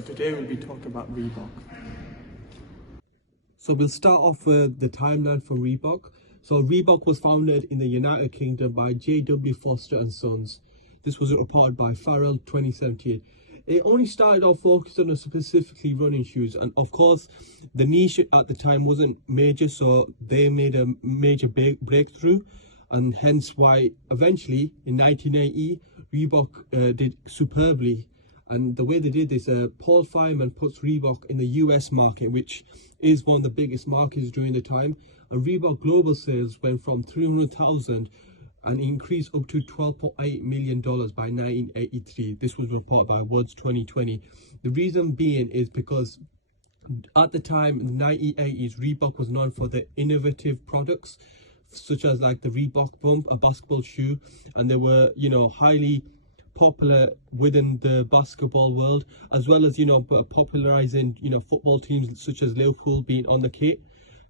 So today we'll be talking about Reebok. So we'll start off with the timeline for Reebok. So Reebok was founded in the United Kingdom by J.W. Foster and Sons. This was reported by Farrell 2017. It only started off focused on specifically running shoes, and of course the niche at the time wasn't major, so they made a major breakthrough, and hence why eventually in 1980 Reebok did superbly. And the way they did this, Paul Fireman puts Reebok in the US market, which is one of the biggest markets during the time. And Reebok global sales went from 300,000 and increased up to $12.8 million by 1983. This was reported by Woods 2020. The reason being is because at the time, in the 1980s, Reebok was known for their innovative products, such as like the Reebok Bump, a basketball shoe, and they were, highly popular within the basketball world, as well as popularizing football teams such as Liverpool being on the kit.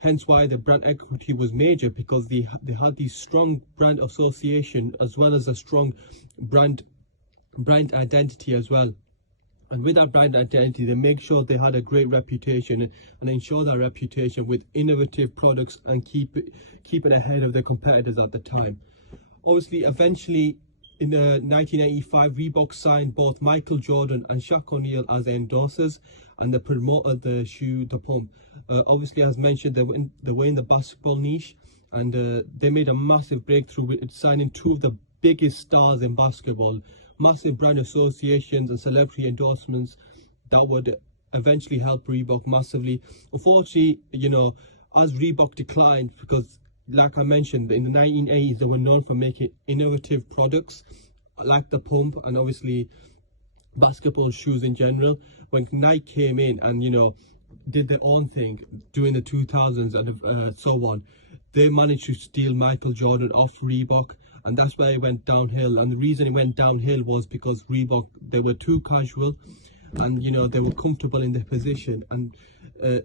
Hence why the brand equity was major, because they had these strong brand association as well as a strong brand identity as well. And with that brand identity, they make sure they had a great reputation and ensure that reputation with innovative products and keep it ahead of their competitors at the time. Obviously, eventually in 1985, Reebok signed both Michael Jordan and Shaq O'Neal as endorsers, and they promoted the shoe, the Pump. Obviously, as mentioned, they were in the basketball niche, and they made a massive breakthrough with signing two of the biggest stars in basketball. Massive brand associations and celebrity endorsements that would eventually help Reebok massively. Unfortunately, as Reebok declined, because like I mentioned, in the 1980s, they were known for making innovative products like the Pump and obviously basketball shoes in general. When Nike came in and, did their own thing during the 2000s and so on, they managed to steal Michael Jordan off Reebok, and that's where it went downhill. And the reason it went downhill was because Reebok, they were too casual and, they were comfortable in their position. And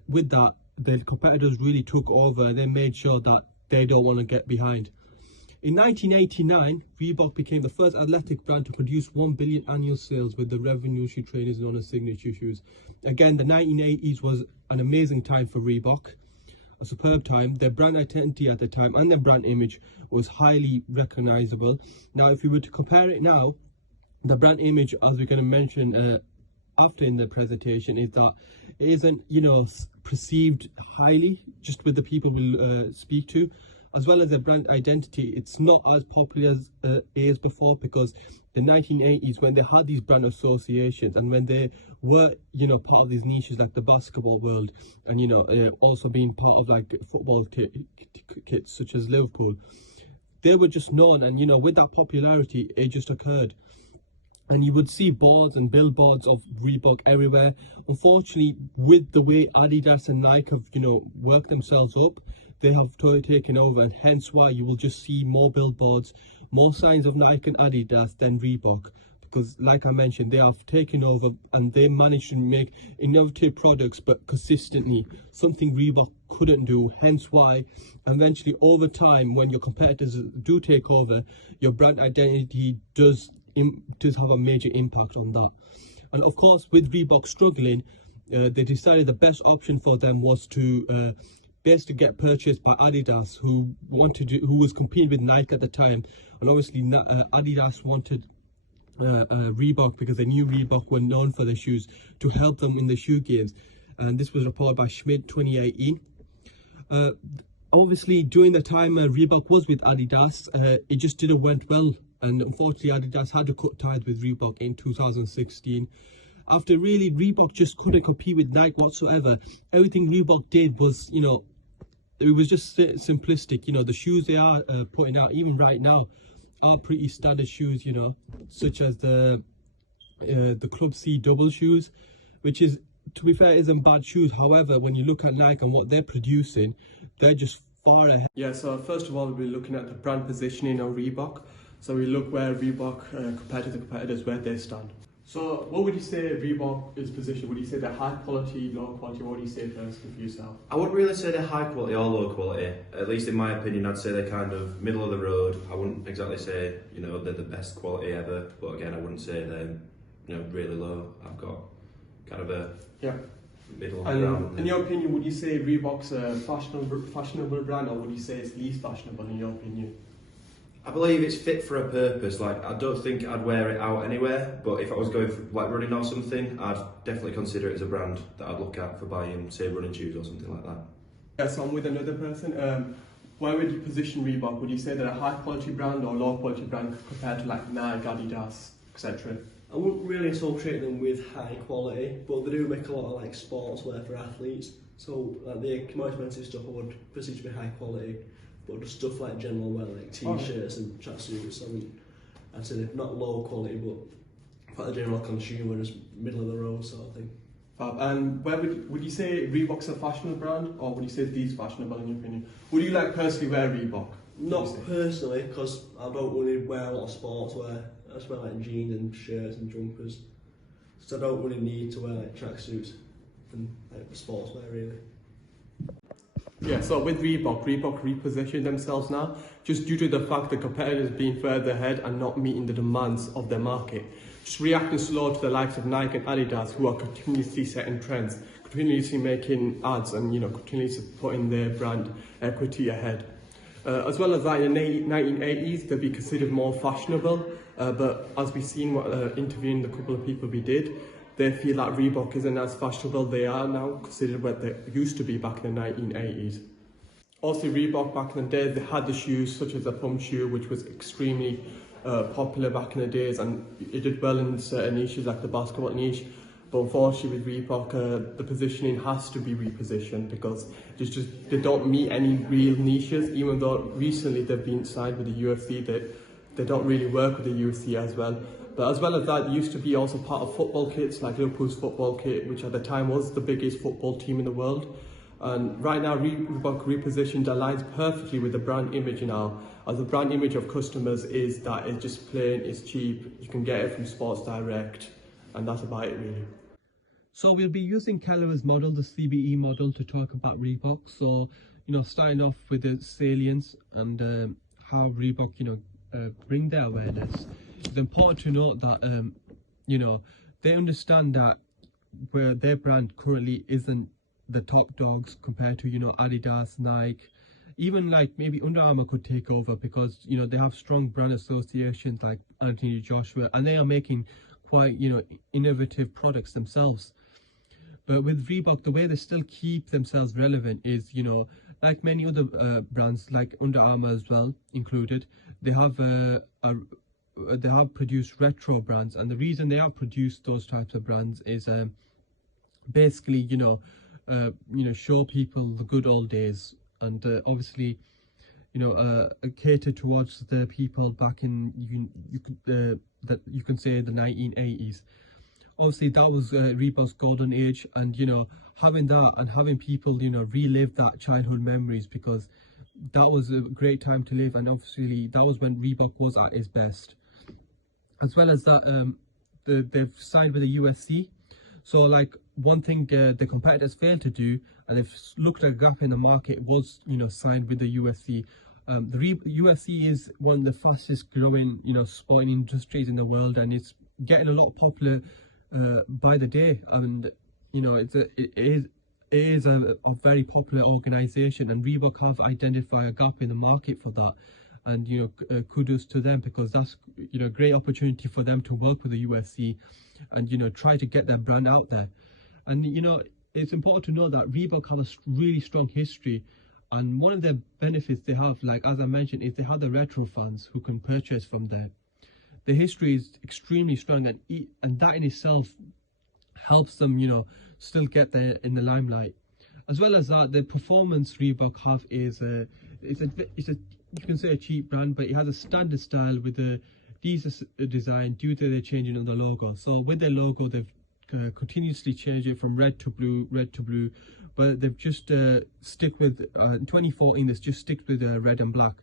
with that, the competitors really took over and they made sure that they don't want to get behind. In 1989, Reebok became the first athletic brand to produce 1 billion annual sales, with the revolutionary traders known as signature shoes. Again, the 1980s was an amazing time for Reebok, a superb time. Their brand identity at the time and their brand image was highly recognizable. Now, if we were to compare it now, the brand image, as we're going to mention after in the presentation, is that it isn't, perceived highly just with the people we'll speak to, as well as their brand identity. It's not as popular as it is before, because the 1980s, when they had these brand associations and when they were, part of these niches like the basketball world, and also being part of like football kits such as Liverpool, they were just known, and with that popularity, it just occurred. And you would see boards and billboards of Reebok everywhere. Unfortunately, with the way Adidas and Nike have, worked themselves up, they have taken over, and hence why you will just see more billboards, more signs of Nike and Adidas than Reebok. Because like I mentioned, they have taken over and they managed to make innovative products, but consistently, something Reebok couldn't do. Hence why eventually over time, when your competitors do take over, your brand identity does have a major impact on that. And of course, with Reebok struggling, they decided the best option for them was to basically get purchased by Adidas, who was competing with Nike at the time. And obviously Adidas wanted Reebok, because they knew Reebok were known for their shoes, to help them in the shoe games. And this was reported by Schmidt 2018. Obviously, during the time Reebok was with Adidas, it just didn't went well. And unfortunately, Adidas had to cut ties with Reebok in 2016. After really, Reebok just couldn't compete with Nike whatsoever. Everything Reebok did was, it was just simplistic. The shoes they are putting out, even right now, are pretty standard shoes, such as the Club C double shoes, which is, to be fair, isn't bad shoes. However, when you look at Nike and what they're producing, they're just far ahead. Yeah, so first of all, we're looking at the brand positioning of Reebok. So we look where Reebok compared to the competitors, where they stand. So what would you say Reebok is positioned? Would you say they're high quality, low quality? What would you say first for yourself? I wouldn't really say they're high quality or low quality. At least in my opinion, I'd say they're kind of middle of the road. I wouldn't exactly say, they're the best quality ever. But again, I wouldn't say they're, really low. I've got kind of a Yeah. middle And ground. in your opinion, would you say Reebok's a fashionable brand, or would you say it's least fashionable in your opinion? I believe it's fit for a purpose. Like, I don't think I'd wear it out anywhere, but if I was going for like running or something, I'd definitely consider it as a brand that I'd look at for buying, say, running shoes or something like that. Yeah, so I'm with another person. Where would you position Reebok? Would you say they're a high quality brand or low quality brand compared to like Nike, Adidas, etc.? I wouldn't really associate them with high quality, but they do make a lot of like sportswear for athletes. So like the more expensive stuff I would perceive to be high quality, but just stuff like general wear like t-shirts and tracksuits, I'd say they're not low quality, but for the general consumer, just middle of the road sort of thing. And where would you say Reebok's a fashionable brand, or would you say it's least fashionable in your opinion? Would you like personally wear Reebok? Not personally, because I don't really wear a lot of sportswear. I just wear like jeans and shirts and jumpers, so I don't really need to wear like tracksuits and like sportswear really. Yeah, so with Reebok repositioned themselves now, just due to the fact that competitors being further ahead and not meeting the demands of their market. Just reacting slow to the likes of Nike and Adidas, who are continuously setting trends, continuously making ads and continuously putting their brand equity ahead. As well as that, in the 1980s, they'd be considered more fashionable, but as we've seen interviewing the couple of people we did, they feel that Reebok isn't as fashionable they are now, considered what they used to be back in the 1980s. Also, Reebok back in the day, they had the shoes such as the pump shoe, which was extremely popular back in the days, and it did well in certain niches like the basketball niche. But unfortunately with Reebok, the positioning has to be repositioned because they don't meet any real niches, even though recently they've been signed with the UFC, they don't really work with the UFC as well. But as well as that, used to be also part of football kits, like Liverpool's football kit, which at the time was the biggest football team in the world. And right now, Reebok repositioned aligns perfectly with the brand image now, as the brand image of customers is that it's just plain, it's cheap, you can get it from Sports Direct, and that's about it really. So we'll be using Keller's model, the CBE model, to talk about Reebok. So, starting off with the salience and how Reebok, bring their awareness. It's important to note that, they understand that where their brand currently isn't the top dogs compared to, Adidas, Nike, even like maybe Under Armour could take over because, they have strong brand associations like Anthony Joshua, and they are making quite, innovative products themselves. But with Reebok, the way they still keep themselves relevant is, like many other brands, like Under Armour as well included, they have produced retro brands, and the reason they have produced those types of brands is basically, show people the good old days, and obviously, cater towards the people back in that you can say the 1980s. Obviously that was Reebok's golden age, and having that and having people relive that childhood memories, because that was a great time to live, and obviously that was when Reebok was at its best. As well as that, they've signed with the UFC. So like one thing the competitors failed to do, and they've looked at a gap in the market, was signed with the UFC. The UFC is one of the fastest growing sporting industries in the world, and it's getting a lot popular by the day, and it is a very popular organization, and Reebok have identified a gap in the market for that, and kudos to them, because that's a great opportunity for them to work with the UFC and try to get their brand out there. And it's important to know that Reebok have a really strong history, and one of the benefits they have, like as I mentioned, is they have the retro fans who can purchase from there. The history is extremely strong, and that in itself helps them, still get there in the limelight. As well as that, the performance Reebok have is it's a you can say a cheap brand, but it has a standard style with a decent design due to the changing of the logo. So with their logo, they've continuously changed it from red to blue, but they've just stick with 2014. They just stick with red and black.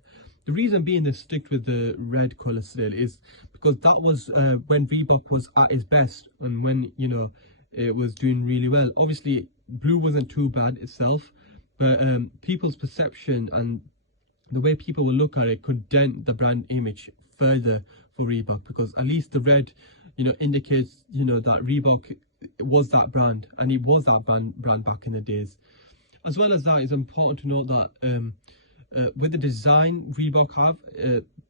The reason being they stick with the red colour still is because that was when Reebok was at its best, and when it was doing really well. Obviously blue wasn't too bad itself, but people's perception and the way people will look at it could dent the brand image further for Reebok, because at least the red indicates that Reebok was that brand, and it was that brand back in the days. As well as that, it's important to note that with the design Reebok have,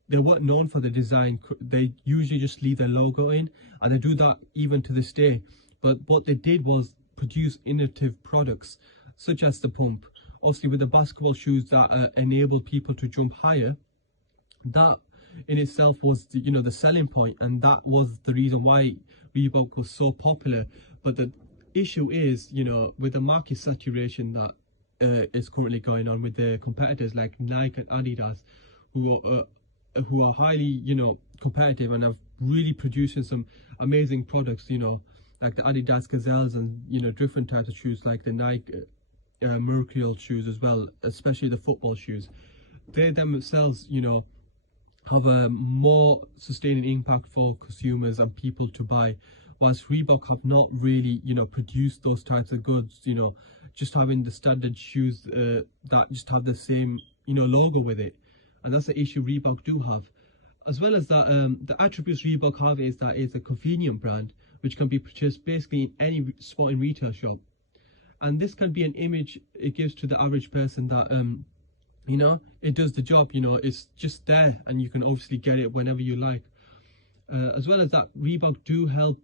they weren't known for the design. They usually just leave their logo in, and they do that even to this day. But what they did was produce innovative products, such as the pump. Obviously, with the basketball shoes that enable people to jump higher, that in itself was the selling point, and that was the reason why Reebok was so popular. But the issue is, with the market saturation that is currently going on with the competitors like Nike and Adidas, who are highly competitive and have really producing some amazing products, like the Adidas Gazelles and different types of shoes like the Nike Mercurial shoes as well, especially the football shoes. They themselves have a more sustaining impact for consumers and people to buy, whilst Reebok have not really produced those types of goods, just having the standard shoes that just have the same logo with it. And that's the issue Reebok do have. As well as that, the attributes Reebok have is that it's a convenient brand which can be purchased basically in any sporting retail shop. And this can be an image it gives to the average person that it does the job. It's just there, and you can obviously get it whenever you like. As well as that, Reebok do help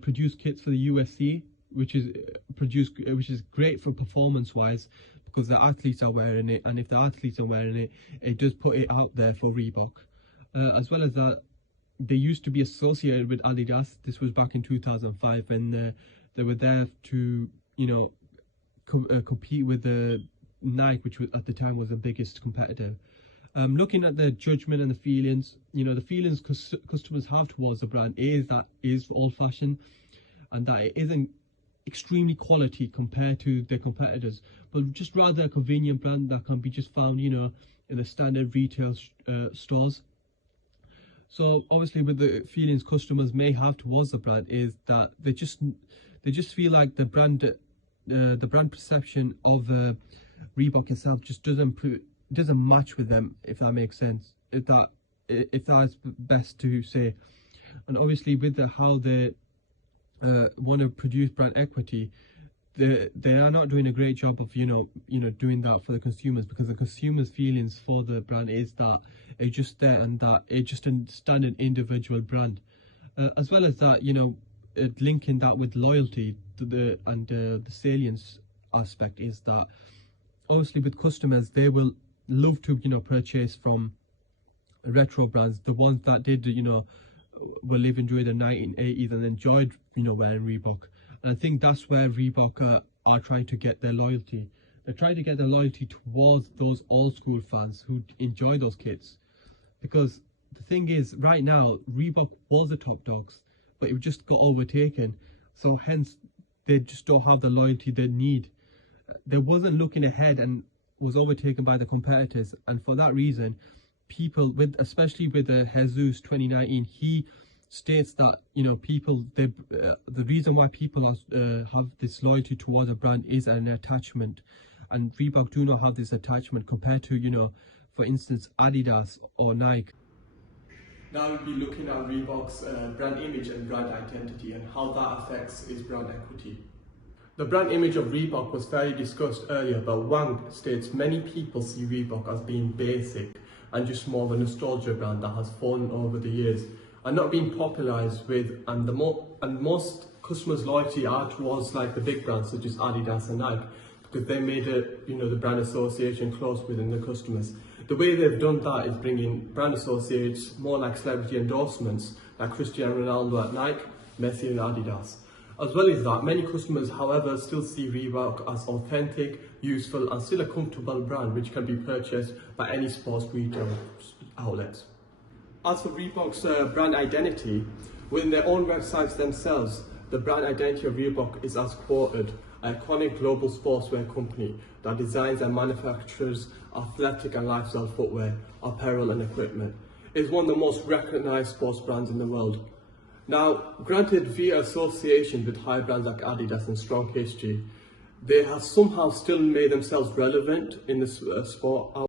produce kits for the UFC, which is great for performance wise, because the athletes are wearing it, and if the athletes are wearing it, it does put it out there for Reebok. As well as that, they used to be associated with Adidas. This was back in 2005, and they were there to compete with the Nike, which at the time was the biggest competitor. Looking at the judgment and the feelings, the feelings customers have towards the brand is that it is old fashioned, and that it isn't extremely quality compared to their competitors, but just rather a convenient brand that can be just found in the standard retail stores. So obviously, with the feelings customers may have towards the brand is that they just feel like the brand perception of Reebok itself just doesn't match with them, if that makes sense, if that's best to say. And obviously, with how they want to produce brand equity, they are not doing a great job of doing that for the consumers, because the consumers' feelings for the brand is that it's just there, and that it's just a standard individual brand. As well as that, linking that with loyalty to the salience aspect is that obviously with customers, they will love to purchase from retro brands, the ones that did were living during the 1980s and enjoyed wearing Reebok. And I think that's where Reebok are trying to get their loyalty. They're trying to get their loyalty towards those old school fans who enjoy those kits, because the thing is, right now Reebok was the top dogs, but it just got overtaken, so hence they just don't have the loyalty they need. They wasn't looking ahead and was overtaken by the competitors, and for that reason, people especially with the Jesus 2019, he states that the reason why people have this loyalty towards a brand is an attachment, and Reebok do not have this attachment compared to for instance Adidas or Nike. Now we'll be looking at Reebok's brand image and brand identity and how that affects its brand equity. The brand image of Reebok was fairly discussed earlier, but Wang states many people see Reebok as being basic and just more of a nostalgia brand that has fallen over the years and not being popularized with, and most customers' loyalty are towards like the big brands such as Adidas and Nike, because they made the brand association close within the customers. The way they've done that is bringing brand associates more like celebrity endorsements, like Cristiano Ronaldo at Nike, Messi and Adidas. As well as that, many customers, however, still see Reebok as authentic, useful and still a comfortable brand which can be purchased by any sports retail outlets. As for Reebok's brand identity, within their own websites themselves, the brand identity of Reebok is as quoted: iconic global sportswear company that designs and manufactures athletic and lifestyle footwear, apparel and equipment. It is one of the most recognized sports brands in the world. Now, granted, via association with high brands like Adidas and strong history, they have somehow still made themselves relevant in the sport